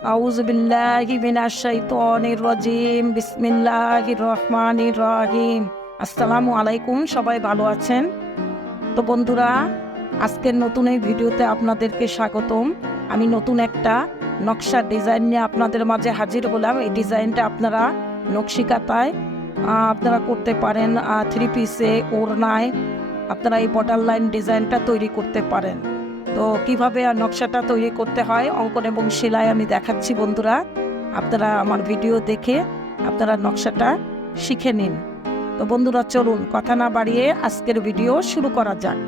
أعوذ بالله من الشيطان الرجيم بسم الله الرحمن الرحيم আসসালামু আলাইকুম সবাই ভালো আছেন তো বন্ধুরা আজকের নতুন এই ভিডিওতে আপনাদেরকে স্বাগতম আমি নতুন একটা নকশা ডিজাইন নিয়ে আপনাদের মাঝে হাজির হলাম এই ডিজাইনটা আপনারা নকশিকাতায় আহ, আপনারা করতে পারেন থ্রি পিসে ওড়নায় আপনারা এই বর্ডার লাইন ডিজাইনটা তৈরি করতে পারেন তো কীভাবে নকশাটা তৈরি করতে হয়, অঙ্কন এবং সেলাই আমি দেখাচ্ছি বন্ধুরা। আপনারা আমার ভিডিও দেখে আপনারা নকশাটা শিখে নিন। তো বন্ধুরা, চলুন, কথা না বাড়িয়ে আজকের ভিডিও শুরু করা যাক।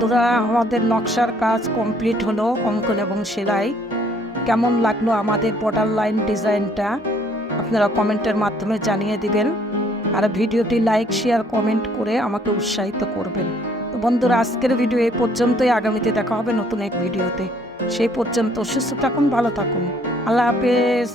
বন্ধুরা, আমাদের নকশার কাজ কমপ্লিট হলো অঙ্কন এবং সেলাই। কেমন লাগল আমাদের বর্ডার লাইন ডিজাইনটা? আপনারা কমেন্টের মাধ্যমে জানিয়ে দিবেন। আর ভিডিওটি লাইক শেয়ার কমেন্ট করে আমাকে উৎসাহিত করবেন। তো বন্ধুরা, আজকের ভিডিও এই পর্যন্তই। আগামীতে দেখা হবে নতুন এক ভিডিওতে সেই পর্যন্ত সুস্থ থাকুন, ভালো থাকুন। আল্লাহ হাফেজ।